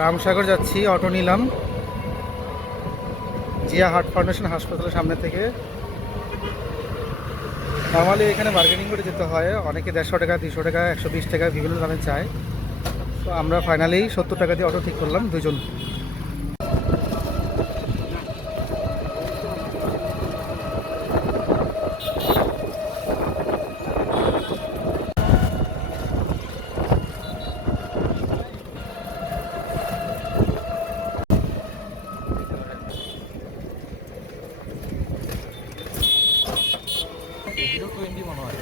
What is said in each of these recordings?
রামসাগর যাচ্ছি অটো নিলাম। Zia heart foundation হাসপাতালের সামনে থেকে। নর্মালি এখানে বার্গেনিং করে যেতে হয়, অনেকে দেড়শো টাকা দুশো টাকা, একশো বিশ টাকা বিভিন্ন দামে চায়। তো আমরা ফাইনালি সত্তর টাকা দিয়ে অটো ঠিক করলাম দুজন হিরো টোয়েন্টি মনে হয়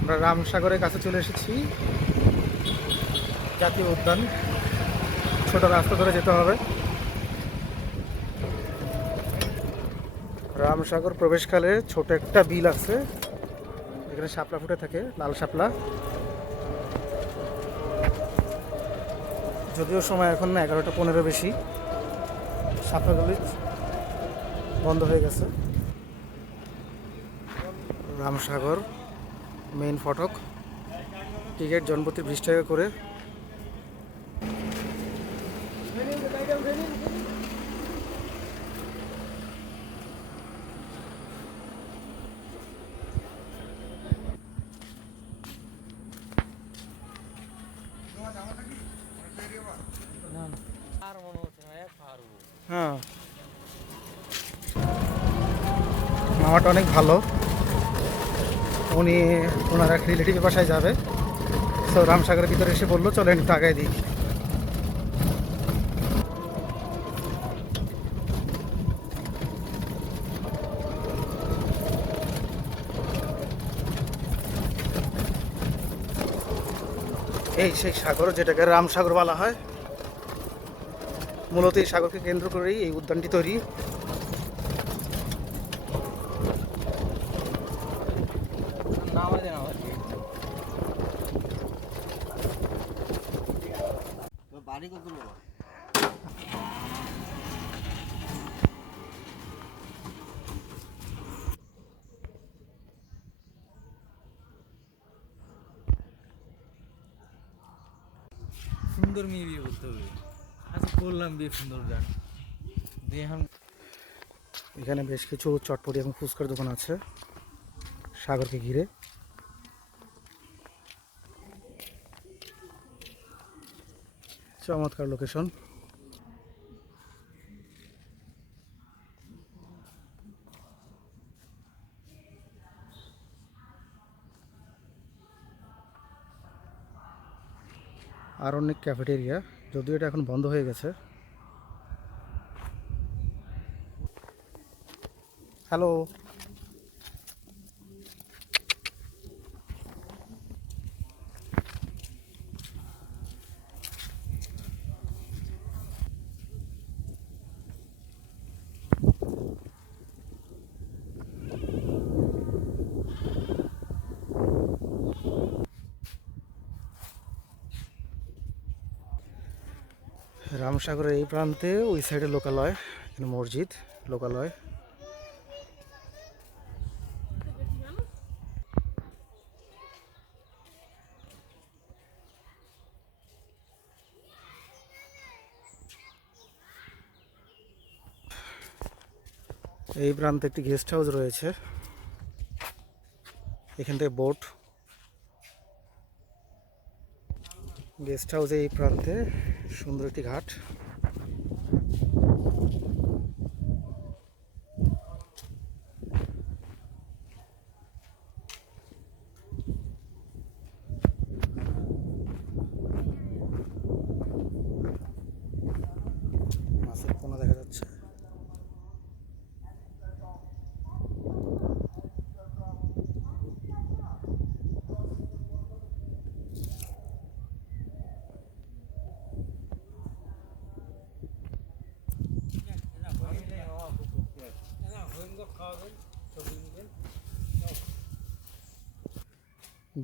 আমরা রামসাগরের কাছে চলে এসেছি। জাতীয় উদ্যান। ছোট রাস্তা ধরে যেতে হবে। রামসাগর প্রবেশকালে ছোট একটা বিল আছে। এখানে শাপলা ফুটে থাকে, লাল শাপলা। যদিও সময় এখন না এগারোটা পনেরো বেশি। শাপলাগুলি বন্ধ হয়ে গেছে। রামসাগর মেইন ফটক। টিকিট জনপ্রতি বিশ টাকা করে। হ্যাঁ। মামাটা অনেক ভালো। উনি ওনার এক রিলেটিভের বাসায় যাবে। তো রামসাগরের ভিতরে এসে বলল, চলেন একটু আগায় দিই। এই সেই সাগর, যেটাকে রামসাগর বলা হয়, মূলত এই সাগরকে কেন্দ্র করেই এই উদ্যানটি তৈরি নামা দেন আমার বাড়ি কত সুন্দর মেয়ে বিয়ে করতে হবে। আচ্ছা করলাম বিয়ে সুন্দর এখন এখানে বেশ কিছু চটপটি এবং ফুচকার দোকান আছে সাগরকে ঘিরে। চমৎকার লোকেশন আর অনেক ক্যাফেটেরিয়া যদিও এটা এখন বন্ধ হয়ে গেছে। হ্যালো রামসাগরের এই প্রান্তে ওই সাইডে লোকালয়, এখানে মসজিদ, লোকালয়। এই প্রান্তে একটি গেস্ট হাউস রয়েছে। এখান থেকে বোট। গেস্ট হাউসে এই প্রান্তে। সুন্দর একটি ঘাট মাছের পোনা দেখা যাচ্ছে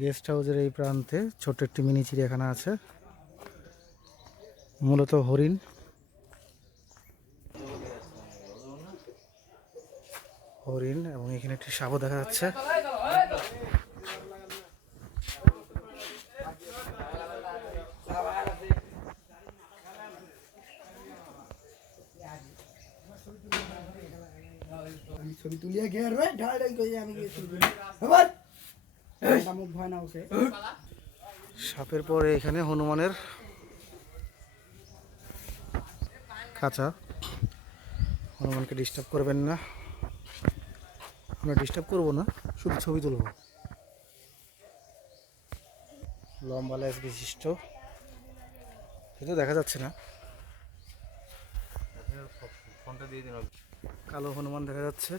গেস্ট হাউসের এই প্রান্তে ছোট একটি মিনি চিড়িয়াখানা আছে। মূলত হরিণ। হরিণ এবং এখানে একটি সাপও দেখা যাচ্ছে। ছবি তুলিয়ে গিয়ে রে ঢাড়াই করে আমি গিয়ে ছবি আবার ভয় না উঠে সাপের পরে এখানে হনুমানের খাঁচা হনুমানকে ডিস্টার্ব করবেন না। আমরা ডিস্টার্ব করব না শুধু ছবি তুলব। লম্বা লেজ বিশিষ্ট। কিন্তু দেখা যাচ্ছে না। ফোনটা দিয়ে দিন কালো হনুমান দেখা যাচ্ছে।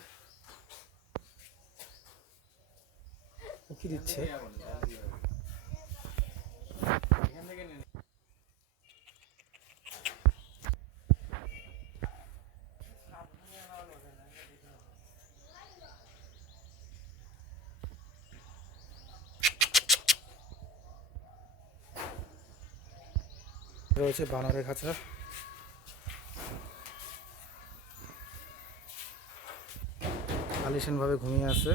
ও কি দিচ্ছে? রয়েছে বানরের খাঁচা। আলিশান ভাবে ঘুমিয়ে আছে।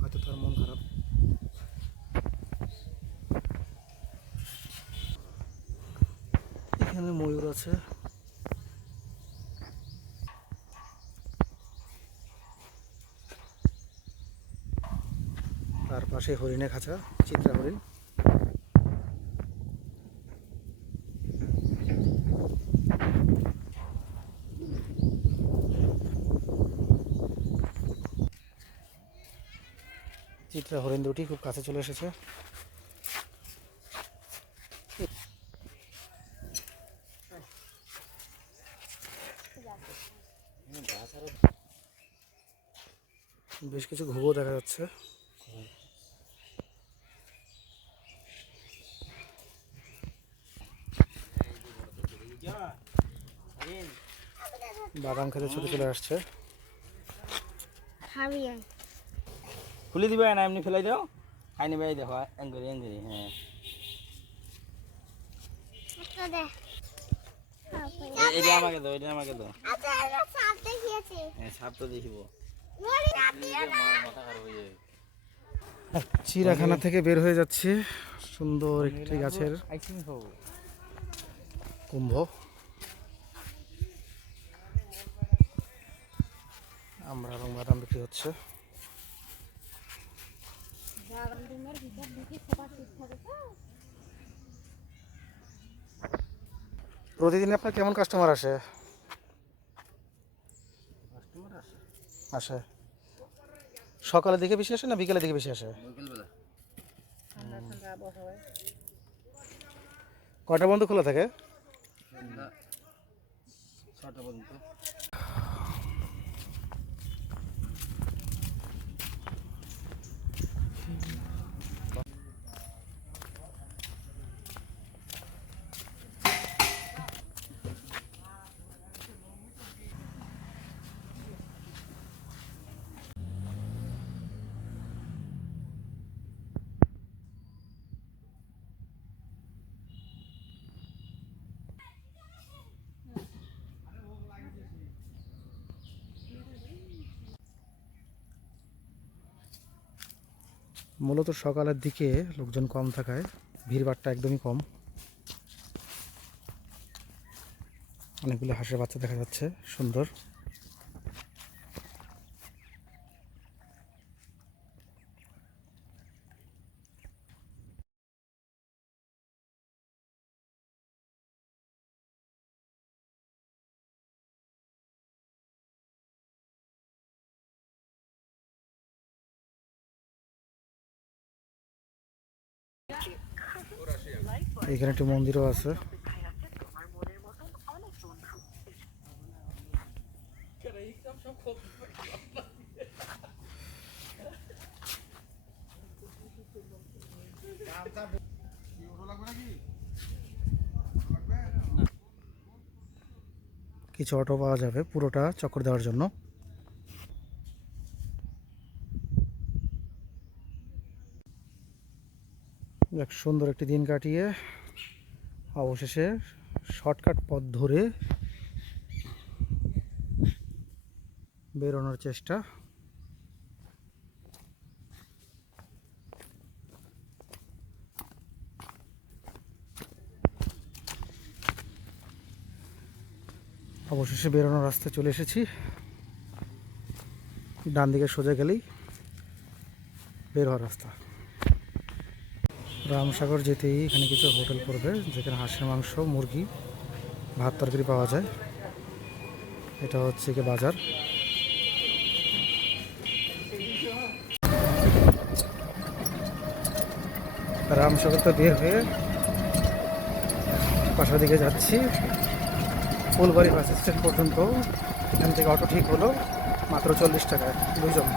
হয়তো তার মন খারাপ। এখানে ময়ূর আছে। তার পাশে হরিণে খাঁচা, চিত্রা হরিণ। চিত্রা হরিণ দুটি খুব কাছে চলে এসেছে। বেশ কিছু ঘুঘু দেখা যাচ্ছে। বাদাম খেতে ছুটে চলে আসছে। খাবি খুলে দিবে না এমনি ফেলাই দাও। খাই নেবে এই দেখো এঙ্গরি এঙ্গরি হ্যাঁ। এটা আমাকে দাও এটা আমাকে দাও আচ্ছা হ্যাঁ সাপ তো দেখিব। চিড়াখানা থেকে বের হয়ে যাচ্ছে। সুন্দর একটি গাছের কুম্ভ। আমরা এবং বাদাম বিক্রি হচ্ছে। ডিমের ভিতর ঢুকে সবার ঠিক থাকে তো? প্রতিদিন আপনার কেমন কাস্টমার আসে? আসে? সকালের দিকে বেশি আসে না বিকেলের দিকে বেশি আসে? কটা বন্ধ খোলা থাকে? ছটা পর্যন্ত। মূলত সকালের দিকে লোকজন কম থাকায়, ভিড়ভাড়টা একদমই কম। অনেকগুলো হাঁসের বাচ্চা দেখা যাচ্ছে, সুন্দর। এখানে একটি মন্দিরও আছে। কিছু অটো পাওয়া যাবে পুরোটা চক্কর দেওয়ার জন্য। এক সুন্দর একটি দিন কাটিয়ে অবশেষে শর্টকাট পথ ধরে বেরোনোর চেষ্টা। অবশেষে বেরোনোর রাস্তায় চলে এসেছি। ডান দিকে সোজা গেলেই বের হওয়ার রাস্তা। রামসাগর যেতেই এখানে কিছু হোটেল পড়বে, যেখানে হাঁসের মাংস, মুরগি, ভাত তরকারি পাওয়া যায়। এটা হচ্ছে কি বাজার। রামসাগর তো বের হয়ে বাসার দিকে যাচ্ছি। ফুলবাড়ি বাস স্ট্যান্ড পর্যন্ত। এখান থেকে অটো ঠিক হলো মাত্র চল্লিশ টাকায় দুজন।